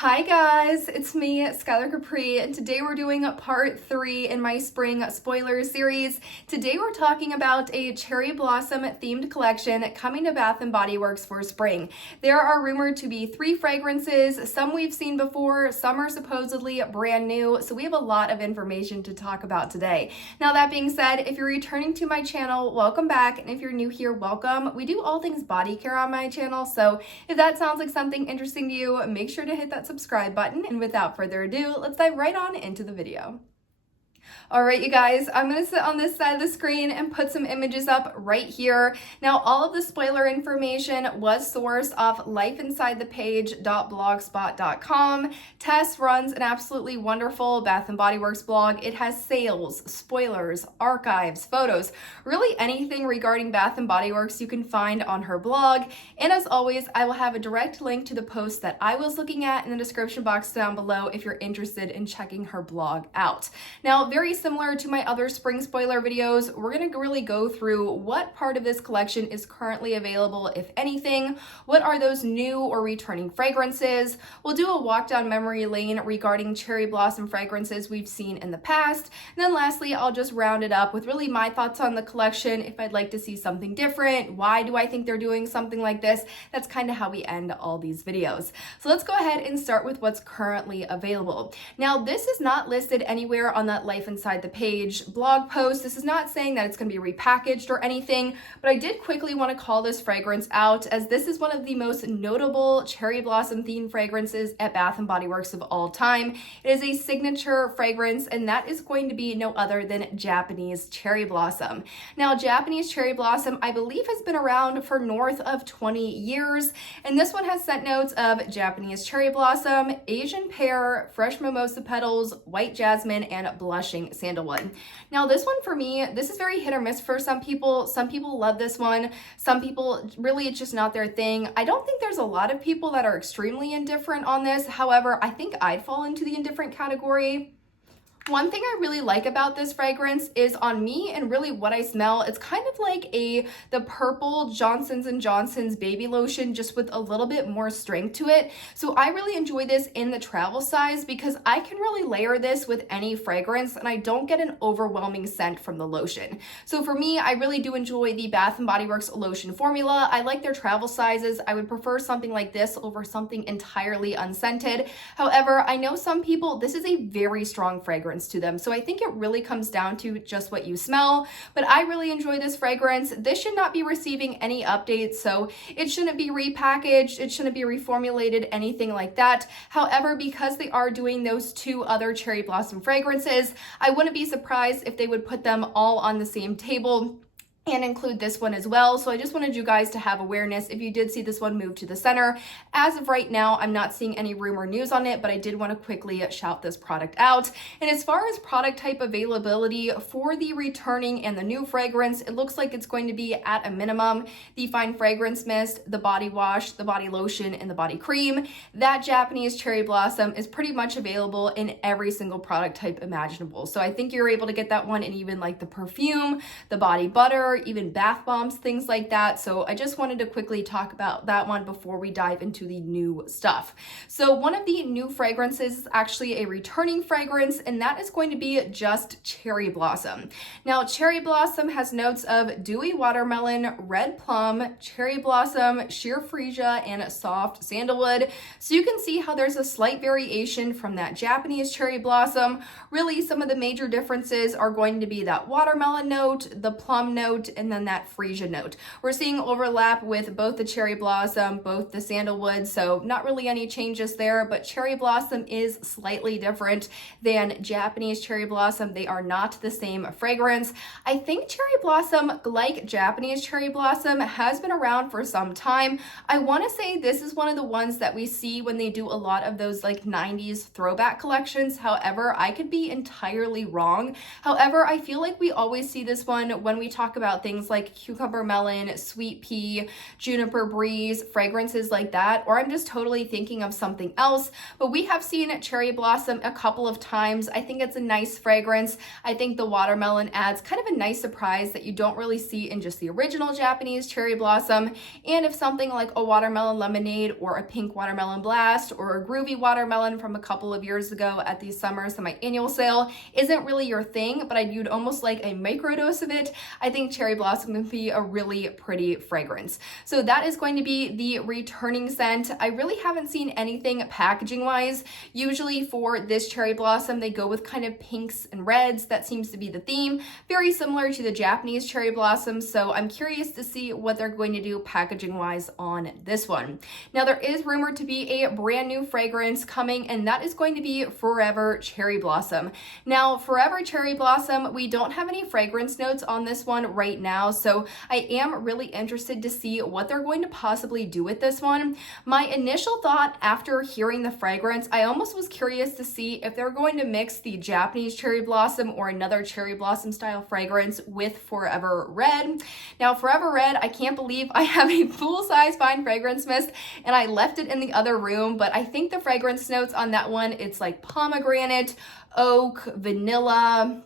Hi guys, it's me, Skylar Capri, and today we're doing part 3 in my spring spoiler series. Today we're talking about a cherry blossom themed collection coming to Bath & Body Works for spring. There are rumored to be 3 fragrances, some we've seen before, some are supposedly brand new, so we have a lot of information to talk about today. Now that being said, if you're returning to my channel, welcome back, and if you're new here, welcome. We do all things body care on my channel, so if that sounds like something interesting to you, make sure to hit that subscribe button, and without further ado, let's dive right on into the video. All right, you guys, I'm going to sit on this side of the screen and put some images up right here. Now, all of the spoiler information was sourced off lifeinsidethepage.blogspot.com. Tess runs an absolutely wonderful Bath & Body Works blog. It has sales, spoilers, archives, photos, really anything regarding Bath & Body Works you can find on her blog. And as always, I will have a direct link to the post that I was looking at in the description box down below if you're interested in checking her blog out. Now, very similar to my other spring spoiler videos, we're going to really go through what part of this collection is currently available, if anything, what are those new or returning fragrances. We'll do a walk down memory lane regarding cherry blossom fragrances we've seen in the past. And then lastly, I'll just round it up with really my thoughts on the collection, if I'd like to see something different, why do I think they're doing something like this. That's kind of how we end all these videos. So let's go ahead and start with what's currently available. Now, this is not listed anywhere on that Life Inside the Page blog post. This is not saying that it's going to be repackaged or anything, but I did quickly want to call this fragrance out as this is one of the most notable cherry blossom themed fragrances at Bath & Body Works of all time. It is a signature fragrance, and that is going to be no other than Japanese cherry blossom. Now, Japanese cherry blossom, I believe, has been around for north of 20 years, and this one has scent notes of Japanese cherry blossom, Asian pear, fresh mimosa petals, white jasmine, and blushing sandalwood. Now, this one for me, this is very hit or miss for some people. Some people love this one. Some people, really, it's just not their thing. I don't think there's a lot of people that are extremely indifferent on this. However, I think I'd fall into the indifferent category. One thing I really like about this fragrance is on me and really what I smell, it's kind of like the purple Johnson's & Johnson's baby lotion, just with a little bit more strength to it. So I really enjoy this in the travel size because I can really layer this with any fragrance and I don't get an overwhelming scent from the lotion. So for me, I really do enjoy the Bath & Body Works lotion formula. I like their travel sizes. I would prefer something like this over something entirely unscented. However, I know some people, this is a very strong fragrance to them. So I think it really comes down to just what you smell, but I really enjoy this fragrance. This should not be receiving any updates, so it shouldn't be repackaged, it shouldn't be reformulated, anything like that. However, because they are doing those 2 other cherry blossom fragrances, I wouldn't be surprised if they would put them all on the same table and include this one as well. So I just wanted you guys to have awareness if you did see this one move to the center. As of right now, I'm not seeing any rumor news on it, but I did want to quickly shout this product out. And as far as product type availability for the returning and the new fragrance, it looks like it's going to be at a minimum the fine fragrance mist, the body wash, the body lotion, and the body cream. That Japanese cherry blossom is pretty much available in every single product type imaginable. So I think you're able to get that one in even like the perfume, the body butter, even bath bombs, things like that. So I just wanted to quickly talk about that one before we dive into the new stuff. So one of the new fragrances is actually a returning fragrance, and that is going to be just cherry blossom. Now, cherry blossom has notes of dewy watermelon, red plum, cherry blossom, sheer freesia, and soft sandalwood. So you can see how there's a slight variation from that Japanese cherry blossom. Really, some of the major differences are going to be that watermelon note, the plum note, and then that freesia note. We're seeing overlap with both the cherry blossom, both the sandalwood, so not really any changes there, but cherry blossom is slightly different than Japanese cherry blossom. They are not the same fragrance. I think cherry blossom, like Japanese cherry blossom, has been around for some time. I want to say this is one of the ones that we see when they do a lot of those like 90s throwback collections. However, I could be entirely wrong. However, I feel like we always see this one when we talk about about things like cucumber melon, sweet pea, juniper breeze, fragrances like that, or I'm just totally thinking of something else. But we have seen cherry blossom a couple of times. I think it's a nice fragrance. I think the watermelon adds kind of a nice surprise that you don't really see in just the original Japanese cherry blossom. And if something like a watermelon lemonade or a pink watermelon blast or a groovy watermelon from a couple of years ago at the summer semi-annual sale isn't really your thing, but you'd almost like a microdose of it, I think cherry blossom can be a really pretty fragrance. So that is going to be the returning scent. I really haven't seen anything packaging wise. Usually for this cherry blossom, they go with kind of pinks and reds. That seems to be the theme, very similar to the Japanese cherry blossom. So I'm curious to see what they're going to do packaging wise on this one. Now there is rumored to be a brand new fragrance coming, and that is going to be Forever Cherry Blossom. Now Forever Cherry Blossom, we don't have any fragrance notes on this one right now, so I am really interested to see what they're going to possibly do with this one. My initial thought after hearing the fragrance, I almost was curious to see if they're going to mix the Japanese cherry blossom or another cherry blossom style fragrance with Forever Red. Now Forever Red, I can't believe I have a full-size fine fragrance mist and I left it in the other room, but I think the fragrance notes on that one, it's like pomegranate, oak, vanilla,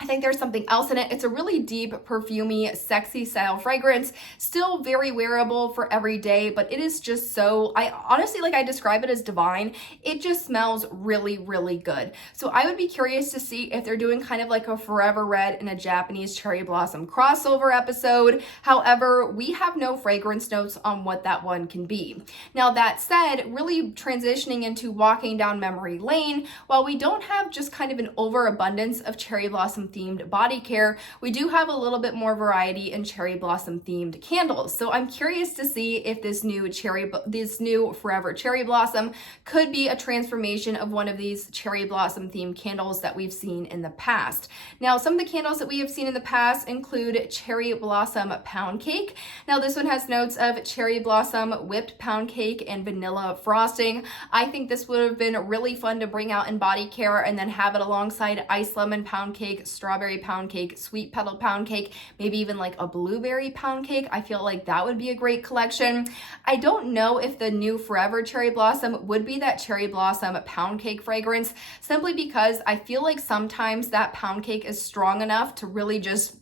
I think there's something else in it. It's a really deep, perfumey, sexy style fragrance. Still very wearable for every day, but it is just so, I honestly, like I describe it as divine. It just smells really, really good. So I would be curious to see if they're doing kind of like a Forever Red and a Japanese cherry blossom crossover episode. However, we have no fragrance notes on what that one can be. Now that said, really transitioning into walking down memory lane, while we don't have just kind of an overabundance of cherry blossom themed body care, we do have a little bit more variety in cherry blossom themed candles. So I'm curious to see if this new Forever Cherry Blossom could be a transformation of one of these cherry blossom themed candles that we've seen in the past. Now, some of the candles that we have seen in the past include Cherry Blossom Pound Cake. Now, this one has notes of cherry blossom, whipped pound cake, and vanilla frosting. I think this would have been really fun to bring out in body care and then have it alongside ice lemon pound cake, strawberry pound cake, sweet petal pound cake, maybe even like a blueberry pound cake. I feel like that would be a great collection. I don't know if the new Forever Cherry Blossom would be that cherry blossom pound cake fragrance, simply because I feel like sometimes that pound cake is strong enough to really just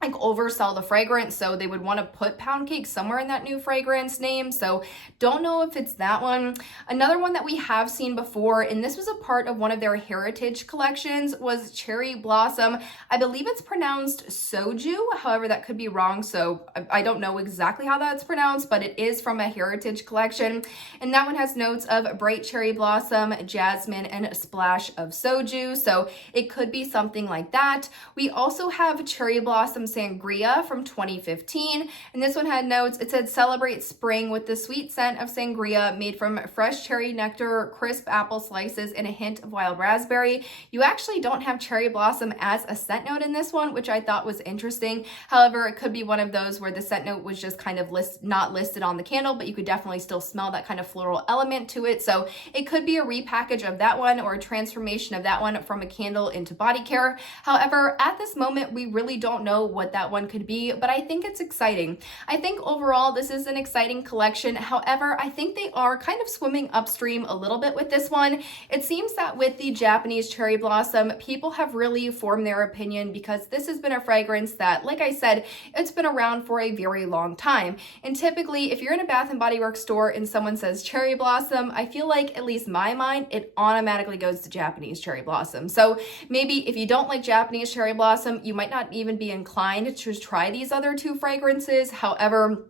like oversell the fragrance, so they would want to put pound cake somewhere in that new fragrance name. So don't know if it's that one. Another one that we have seen before, and this was a part of one of their heritage collections, was Cherry Blossom. I believe it's pronounced soju, however that could be wrong, so I don't know exactly how that's pronounced, but it is from a heritage collection, and that one has notes of bright cherry blossom, jasmine, and a splash of soju, so it could be something like that. We also have Cherry Blossom Sangria from 2015, and this one had notes. It said celebrate spring with the sweet scent of sangria made from fresh cherry nectar, crisp apple slices, and a hint of wild raspberry. You actually don't have cherry blossom as a scent note in this one, which I thought was interesting. However, it could be one of those where the scent note was just kind of not listed on the candle, but you could definitely still smell that kind of floral element to it. So it could be a repackage of that one or a transformation of that one from a candle into body care. However, at this moment, we really don't know what that one could be, but I think it's exciting. I think overall this is an exciting collection. However, I think they are kind of swimming upstream a little bit with this one. It seems that with the Japanese Cherry Blossom, people have really formed their opinion because this has been a fragrance that, like I said, it's been around for a very long time. And typically, if you're in a Bath & Body Works store and someone says Cherry Blossom, I feel like, at least my mind, it automatically goes to Japanese Cherry Blossom. So maybe if you don't like Japanese Cherry Blossom, you might not even be inclined to try these other two fragrances. However,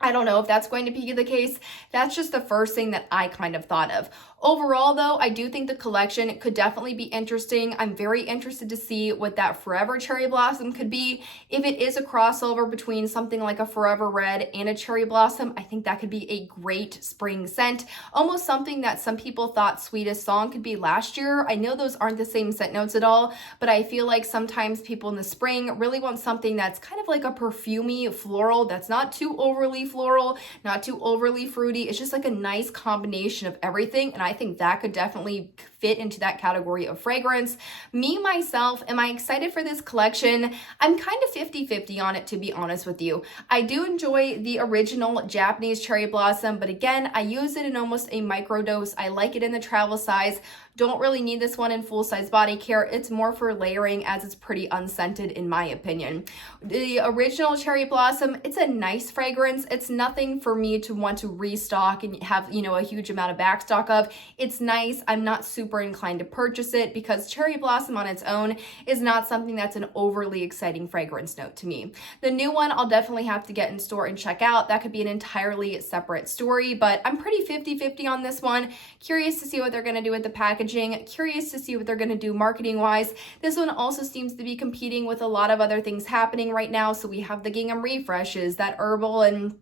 I don't know if that's going to be the case. That's just the first thing that I kind of thought of. Overall, though, I do think the collection could definitely be interesting. I'm very interested to see what that Forever Cherry Blossom could be. If it is a crossover between something like a Forever Red and a Cherry Blossom, I think that could be a great spring scent. Almost something that some people thought Sweetest Song could be last year. I know those aren't the same scent notes at all, but I feel like sometimes people in the spring really want something that's kind of like a perfumey floral that's not too overly floral, not too overly fruity. It's just like a nice combination of everything, and I think that could definitely fit into that category of fragrance. Me, myself, am I excited for this collection? I'm kind of 50-50 on it, to be honest with you. I do enjoy the original Japanese Cherry Blossom, but again, I use it in almost a microdose. I like it in the travel size. Don't really need this one in full-size body care. It's more for layering, as it's pretty unscented in my opinion. The original Cherry Blossom, it's a nice fragrance. It's nothing for me to want to restock and have, you know, a huge amount of backstock of. It's nice. I'm not super inclined to purchase it because Cherry Blossom on its own is not something that's an overly exciting fragrance note to me. The new one I'll definitely have to get in store and check out. That could be an entirely separate story, but I'm pretty 50-50 on this one. Curious to see what they're going to do with the packaging. Curious to see what they're going to do marketing wise. This one also seems to be competing with a lot of other things happening right now. So we have the Gingham refreshes, that herbal and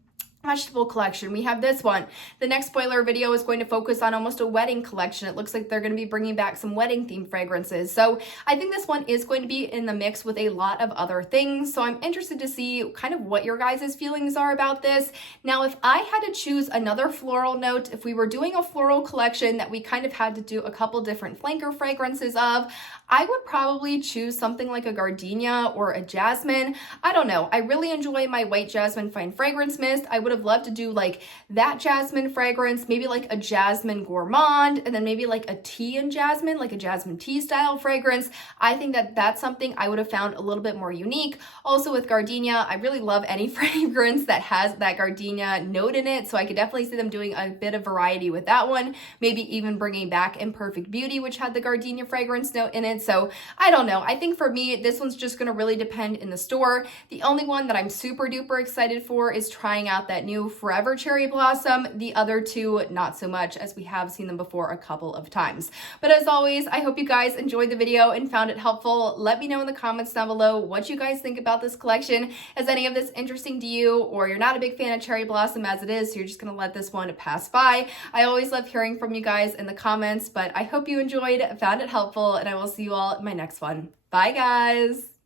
vegetable collection. We have this one. The next spoiler video is going to focus on almost a wedding collection. It looks like they're going to be bringing back some wedding themed fragrances. So I think this one is going to be in the mix with a lot of other things. So I'm interested to see kind of what your guys' feelings are about this. Now, if I had to choose another floral note, if we were doing a floral collection that we kind of had to do a couple different flanker fragrances of, I would probably choose something like a gardenia or a jasmine. I don't know. I really enjoy my white jasmine fine fragrance mist. I would have loved to do like that jasmine fragrance, maybe like a jasmine gourmand, and then maybe like a tea and jasmine, like a jasmine tea style fragrance. I think that that's something I would have found a little bit more unique. Also with gardenia, I really love any fragrance that has that gardenia note in it. So I could definitely see them doing a bit of variety with that one. Maybe even bringing back Imperfect Beauty, which had the gardenia fragrance note in it. So I don't know. I think for me, this one's just going to really depend in the store. The only one that I'm super duper excited for is trying out that new Forever Cherry Blossom. The other two, not so much, as we have seen them before a couple of times. But as always, I hope you guys enjoyed the video and found it helpful. Let me know in the comments down below what you guys think about this collection. Is any of this interesting to you, or you're not a big fan of Cherry Blossom as it is, so you're just going to let this one pass by? I always love hearing from you guys in the comments, but I hope you enjoyed, found it helpful, and I will see you all in my next one. Bye, guys!